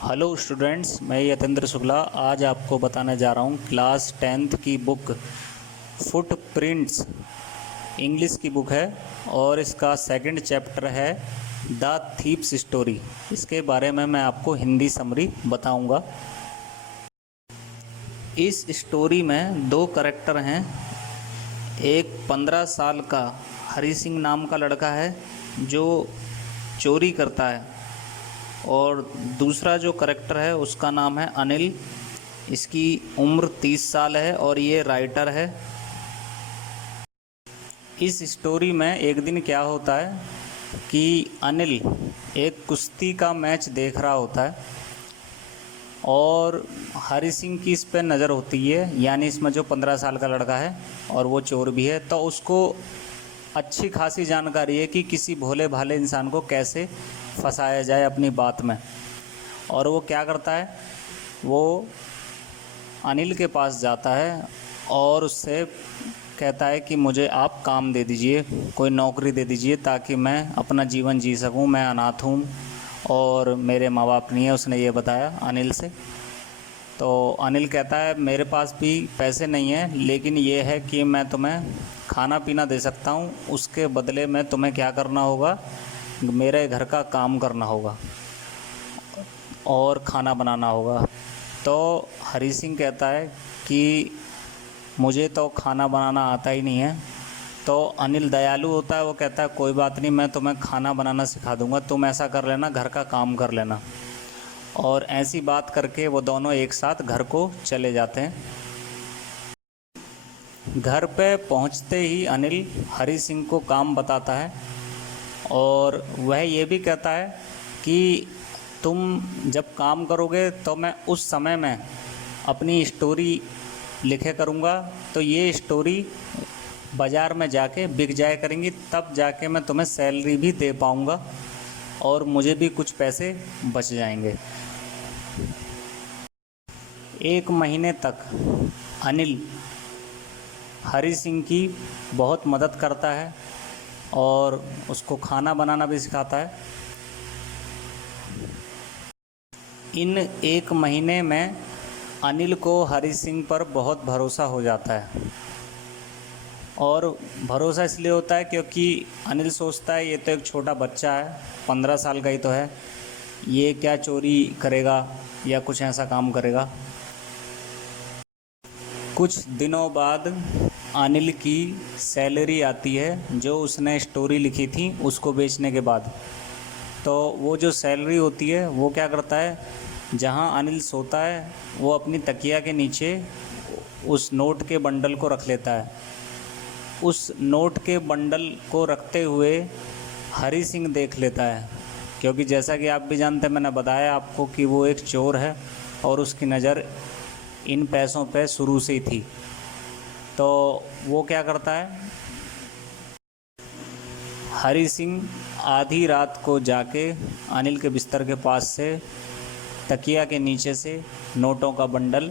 Hello students, मैं यतेंद्र शुक्ला आज आपको बताने जा रहा हूँ क्लास 10th की बुक फुटप्रिंट्स इंग्लिश की बुक है और इसका सेकंड चैप्टर है द थीप्स स्टोरी। इसके बारे में मैं आपको हिंदी समरी बताऊंगा। इस स्टोरी में दो करेक्टर हैं। एक 15 साल का हरी सिंह नाम का लड़का है जो चोरी करता है और दूसरा जो करेक्टर है उसका नाम है अनिल। इसकी उम्र 30 साल है और ये राइटर है। इस स्टोरी में एक दिन क्या होता है कि अनिल एक कुश्ती का मैच देख रहा होता है और हरी सिंह की इस पर नज़र होती है, यानी इसमें जो 15 साल का लड़का है और वो चोर भी है, तो उसको अच्छी खासी जानकारी है कि किसी भोले भाले इंसान को कैसे फंसाया जाए अपनी बात में। और वो क्या करता है, वो अनिल के पास जाता है और उससे कहता है कि मुझे आप काम दे दीजिए, कोई नौकरी दे दीजिए ताकि मैं अपना जीवन जी सकूं। मैं अनाथ हूं और मेरे माँ बाप नहीं है, उसने ये बताया अनिल से। तो अनिल कहता है मेरे पास भी पैसे नहीं हैं, लेकिन ये है कि मैं तुम्हें खाना पीना दे सकता हूँ। उसके बदले में तुम्हें क्या करना होगा, मेरे घर का काम करना होगा और खाना बनाना होगा। तो हरी सिंह कहता है कि मुझे तो खाना बनाना आता ही नहीं है। तो अनिल दयालु होता है, वो कहता है कोई बात नहीं, मैं तुम्हें खाना बनाना सिखा दूंगा, तुम ऐसा कर लेना, घर का काम कर लेना। और ऐसी बात करके वो दोनों एक साथ घर को चले जाते हैं। घर पे पहुंचते ही अनिल हरी सिंह को काम बताता है और वह ये भी कहता है कि तुम जब काम करोगे तो मैं उस समय में अपनी स्टोरी लिखे करूँगा, तो ये स्टोरी बाज़ार में जाके बिक जाया करेंगी, तब जाके मैं तुम्हें सैलरी भी दे पाऊँगा और मुझे भी कुछ पैसे बच जाएंगे। 1 महीने तक अनिल हरी सिंह की बहुत मदद करता है और उसको खाना बनाना भी सिखाता है। इन 1 महीने में अनिल को हरी सिंह पर बहुत भरोसा हो जाता है और भरोसा इसलिए होता है क्योंकि अनिल सोचता है ये तो एक छोटा बच्चा है, 15 साल का ही तो है, ये क्या चोरी करेगा या कुछ ऐसा काम करेगा। कुछ दिनों बाद अनिल की सैलरी आती है जो उसने स्टोरी लिखी थी उसको बेचने के बाद। तो वो जो सैलरी होती है वो क्या करता है, जहां अनिल सोता है वो अपनी तकिया के नीचे उस नोट के बंडल को रख लेता है। उस नोट के बंडल को रखते हुए हरी सिंह देख लेता है, क्योंकि जैसा कि आप भी जानते हैं, मैंने बताया आपको कि वो एक चोर है और उसकी नज़र इन पैसों पे शुरू से ही थी। तो वो क्या करता है, हरी सिंह आधी रात को जाके अनिल के बिस्तर के पास से तकिया के नीचे से नोटों का बंडल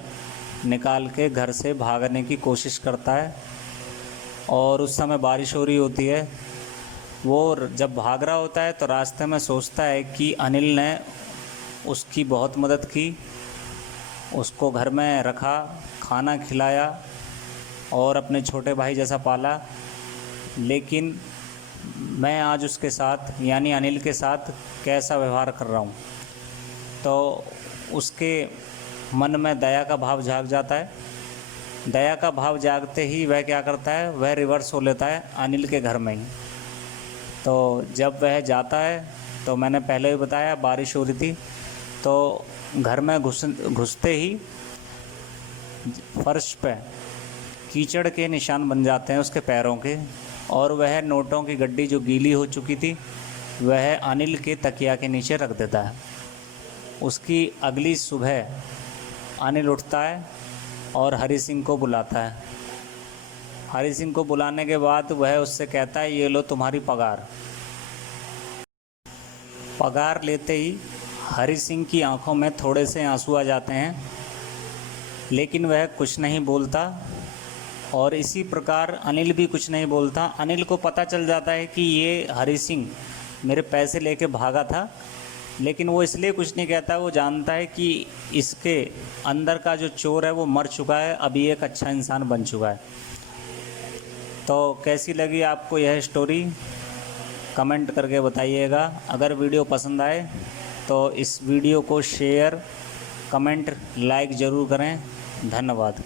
निकाल के घर से भागने की कोशिश करता है। और उस समय बारिश हो रही होती है। वो जब भाग रहा होता है तो रास्ते में सोचता है कि अनिल ने उसकी बहुत मदद की, उसको घर में रखा, खाना खिलाया और अपने छोटे भाई जैसा पाला, लेकिन मैं आज उसके साथ यानी अनिल के साथ कैसा व्यवहार कर रहा हूँ। तो उसके मन में दया का भाव जाग जाता है। दया का भाव जागते ही वह क्या करता है, वह रिवर्स हो लेता है अनिल के घर में ही। तो जब वह जाता है तो मैंने पहले भी बताया बारिश हो रही थी, तो घर में घुसते ही फर्श पे कीचड़ के निशान बन जाते हैं उसके पैरों के, और वह नोटों की गड्डी जो गीली हो चुकी थी वह अनिल के तकिया के नीचे रख देता है। उसकी अगली सुबह अनिल उठता है और हरी सिंह को बुलाता है। हरी सिंह को बुलाने के बाद वह उससे कहता है ये लो तुम्हारी पगार। पगार लेते ही हरी सिंह की आंखों में थोड़े से आंसू आ जाते हैं, लेकिन वह कुछ नहीं बोलता और इसी प्रकार अनिल भी कुछ नहीं बोलता। अनिल को पता चल जाता है कि ये हरी सिंह मेरे पैसे लेके भागा था लेकिन वो इसलिए कुछ नहीं कहता, वो जानता है कि इसके अंदर का जो चोर है वो मर चुका है, अभी एक अच्छा इंसान बन चुका है। तो कैसी लगी आपको यह स्टोरी, कमेंट करके बताइएगा। अगर वीडियो पसंद आए तो इस वीडियो को शेयर, कमेंट, लाइक ज़रूर करें। धन्यवाद।